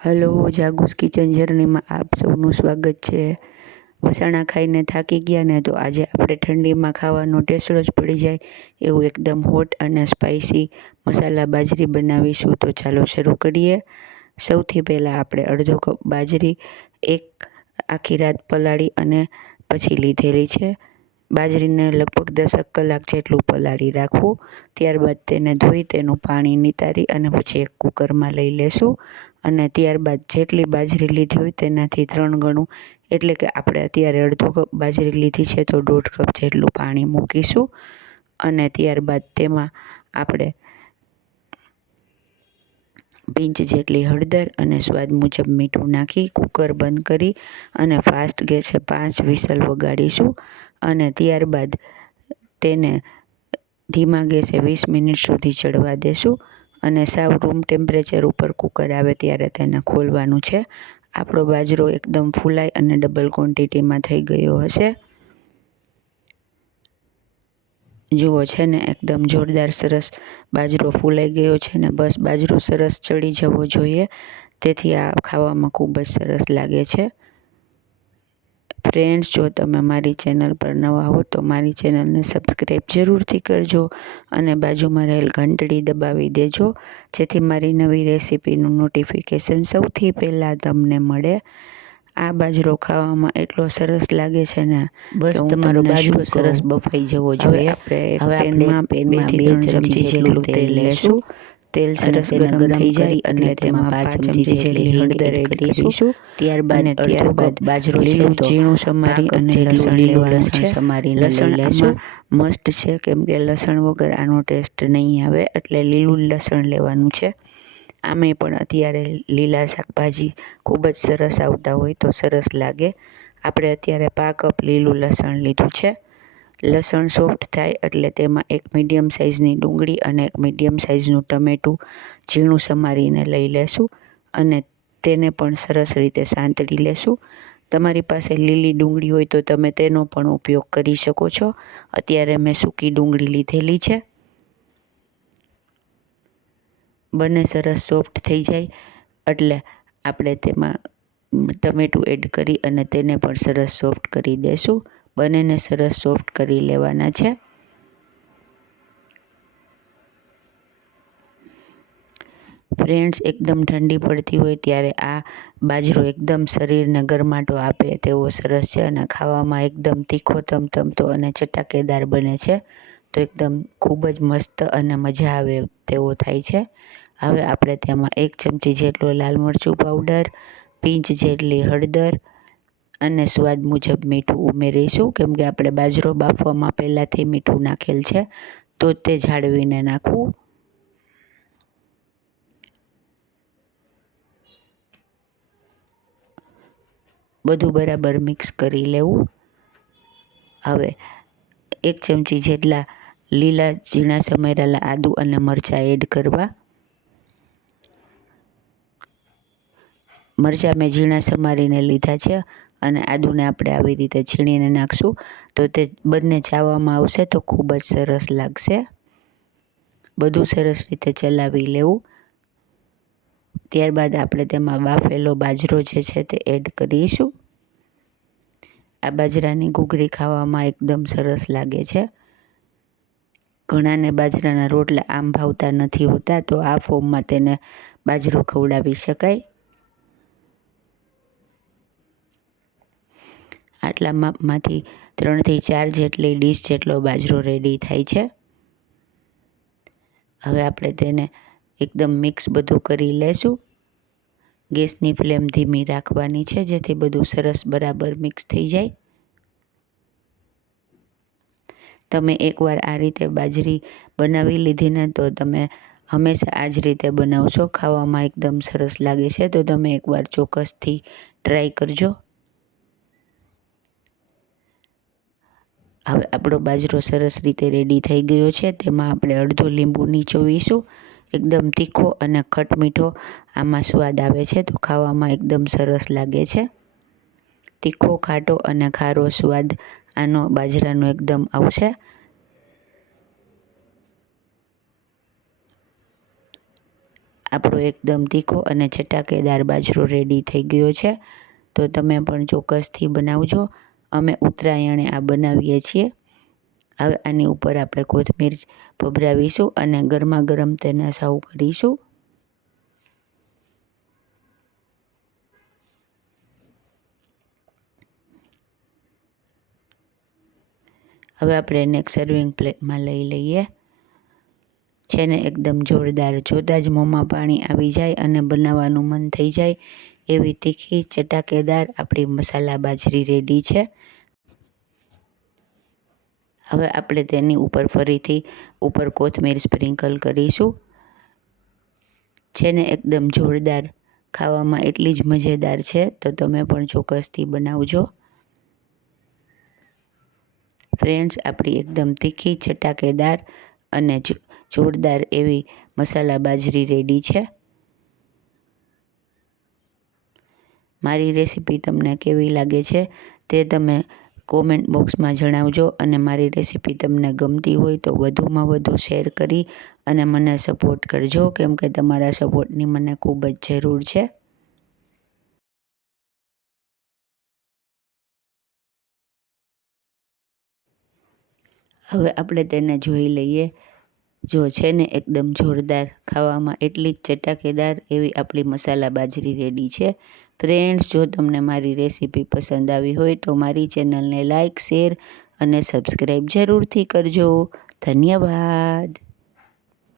Hello, જાગુસ kitchen જર્નીમાં આપ સૌનું સ્વાગત છે। વસાણા ખાઈને થાકી ગયા ને તો આજે આપણે ઠંડીમાં ખાવાનો ટેસ્ટ જ પડી જાય એવું એકદમ હોટ અને સ્પાઇસી મસાલા બાજરી બનાવીશું। તો ચાલો શરૂ કરીએ। સૌથી પહેલાં આપણે અડધો કપ બાજરી એક આખી રાત પલાળી અને પછી લીધેલી છે। બાજરીને લગભગ 10 કલાક જેટલું પલાળી રાખવું। ત્યારબાદ તેને ધોઈ તેનું પાણી નિતારી અને પછી એક કુકરમાં લઈ લેશું અને ત્યારબાદ જેટલી બાજરી લીધી હોય તેનાથી 3 ગણું એટલે કે આપણે અત્યારે અડધો કપ બાજરી લીધી છે તો 1.5 કપ જેટલું પાણી મૂકીશું અને ત્યારબાદ તેમાં આપણે પિંચ જેટલી હળદર અને સ્વાદ મુજબ મીઠું નાખી કુકર બંધ કરી અને ફાસ્ટ ગેસે 5 વિસલ વગાડીશું અને ત્યારબાદ તેને ધીમા ગેસે 20 મિનિટ સુધી ચડવા દેશું અને સાવ રૂમ ટેમ્પરેચર ઉપર કુકર આવે ત્યારે તેને ખોલવાનું છે। આપણો બાજરો એકદમ ફૂલાઈ અને ડબલ ક્વોન્ટિટીમાં થઈ ગયો હશે। જુઓ છે ને એકદમ જોરદાર સરસ બાજરો ફૂલાઈ ગયો છે ને બસ બાજરો સરસ ચડી જવો જોઈએ, તેથી આ ખાવામાં ખૂબ જ સરસ લાગે છે। ફ્રેન્ડ્સ, જો તમે મારી ચેનલ પર નવા હો તો મારી ચેનલને સબસ્ક્રાઈબ જરૂરથી કરજો અને બાજુમાં રહેલ ઘંટડી દબાવી દેજો જેથી મારી નવી રેસીપીનું નોટિફિકેશન સૌથી પહેલાં તમને મળે। આ બાજરો ખાવામાં એટલો સરસ લાગે છે ને બસ તમારો બાજરો સરસ બફાઈ જવો જોઈએ। હવે પેનમાં 2 થી 3 ચમચી જેટલું તેલ લેશું। તેલ સરસ ગરમ થઈ જાય એટલે તેમાં 5 ચમચી જેટલી હળદર એડ કરીશું। ત્યારબાદ અડધો કપ બાજરો લીલું ઝીણું સમારી અને લસણ લેવાનું છે। લસણ આમાં મસ્ટ છે કેમ કે લસણ વગર આનો ટેસ્ટ નહીં આવે એટલે લીલું લસણ લેવાનું છે। આમે પણ અત્યારે લીલા શાકભાજી ખૂબ જ સરસ આવતા હોય તો સરસ લાગે। આપણે અત્યારે 1/2 કપ લીલું લસણ લીધું છે। લસણ સોફ્ટ થાય એટલે તેમાં એક મીડિયમ સાઇઝની ડુંગળી અને એક મીડિયમ સાઇઝનું ટમેટું ઝીણું સમારીને લઈ લેશું અને તેને પણ સરસ રીતે સાંતળી લેશું। તમારી પાસે લીલી ડુંગળી હોય તો તમે તેનો પણ ઉપયોગ કરી શકો છો। અત્યારે મેં સૂકી ડુંગળી લીધેલી છે। બંને સરસ સોફ્ટ થઈ જાય એટલે આપણે તેમાં ટમેટું એડ કરી અને તેને પણ સરસ સોફ્ટ કરી દેશું। બંનેને સરસ સોફ્ટ કરી લેવાના છે। ફ્રેન્ડ્સ, એકદમ ઠંડી પડતી હોય ત્યારે આ બાજરો એકદમ શરીરને ગરમાટો આપે તેવો સરસ છે અને ખાવામાં એકદમ તીખો તમતમતો અને ચટાકેદાર બને છે તો એકદમ ખૂબ જ મસ્ત અને મજા આવે તેવો થાય છે। હવે આપણે તેમાં 1 ચમચી જેટલો લાલ મરચું પાવડર, પિંચ જેટલી હળદર અને સ્વાદ મુજબ મીઠું ઉમેરીશું કેમ કે આપણે બાજરો બાફવામાં પહેલાંથી મીઠું નાખેલ છે તો તે જાળવીને નાખવું। બધું બરાબર મિક્સ કરી લેવું। હવે 1 ચમચી જેટલા લીલા ઝીણા સમારેલા આદુ અને મરચાં એડ કરવા। મરચાં મેં ઝીણા સમારીને લીધા છે અને આદુને આપણે આવી રીતે છીણીને નાખશું તો તે બંને ચાવવામાં આવશે તો ખૂબ જ સરસ લાગશે। બધું સરસ રીતે ચલાવી લેવું। ત્યારબાદ આપણે તેમાં બાફેલો બાજરો જે છે તે એડ કરીશું। આ બાજરાની ઘૂઘરી ખાવામાં એકદમ સરસ લાગે છે। ઘણાને બાજરાના રોટલા આમ ભાવતા નથી હોતા તો આ ફોર્મમાં તેને બાજરો ખવડાવી શકાય। આટલા માપમાંથી 3 થી 4 જેટલી ડીશ જેટલો બાજરો રેડી થાય છે। હવે આપણે તેને એકદમ મિક્સ બધું કરી લેશું। ગેસની ફ્લેમ ધીમી રાખવાની છે જેથી બધું સરસ બરાબર મિક્સ થઈ જાય। તમે એકવાર આ રીતે બાજરી બનાવી લીધી ને તો તમે હંમેશા આ જ રીતે બનાવશો, ખાવામાં એકદમ સરસ લાગે છે તો તમે એકવાર ચોક્કસથી ટ્રાય કરજો। હવે આપણો બાજરો સરસ રીતે રેડી થઈ ગયો છે। તેમાં આપણે અડધો લીંબુ નીચોવીશું। એકદમ તીખો અને ખટમીઠો આમાં સ્વાદ આવે છે તો ખાવામાં એકદમ સરસ લાગે છે। તીખો, ખાટો અને ખારો સ્વાદ આનો બાજરાનો એકદમ આવશે। આપણો એકદમ તીખો અને ચટાકેદાર બાજરો રેડી થઈ ગયો છે. તો તમે પણ ચોક્કસથી બનાવજો. અમે ઉત્તરાયણે આ બનાવીએ છીએ. હવે આની ઉપર આપણે કોથમીર ભભરાવીશું અને ગરમા ગરમ તેને સર્વ કરીશું. હવે આપણે એને એક સર્વિંગ પ્લેટમાં લઈ લઈએ. છે ને એકદમ જોરદાર, જોતાં જ મોંમાં પાણી આવી જાય અને બનાવવાનું મન થઈ જાય એવી તીખી ચટાકેદાર આપણી મસાલા બાજરી રેડી છે. હવે આપણે તેની ઉપર ફરીથી કોથમીર સ્પ્રિંકલ કરીશું. છે ને એકદમ જોરદાર, ખાવામાં એટલી જ મજેદાર છે. તો તમે પણ ચોક્કસથી બનાવજો. ફ્રેન્ડ્સ, આપણી એકદમ તીખી, ચટાકેદાર અને જોરદાર એવી મસાલા બાજરી રેડી છે. મારી રેસીપી તમને કેવી લાગે છે તે તમે કોમેન્ટ બોક્સમાં જણાવજો. અને મારી રેસીપી તમને ગમતી હોય તો વધુમાં વધુ શેર કરી અને મને સપોર્ટ કરજો, કેમ કે તમારા સપોર્ટની મને ખૂબ જ જરૂર છે. હવે આપણે તેને જોઈ લઈએ. જો છે ને એકદમ જોરદાર, ખાવામાં એટલી જ ચટાકેદાર એવી આપણી મસાલા બાજરી રેડી છે. ફ્રેન્ડ્સ, જો તમને મારી રેસીપી પસંદ આવી હોય તો મારી ચેનલને લાઇક, શેર અને સબસ્ક્રાઈબ જરૂરથી કરજો. ધન્યવાદ.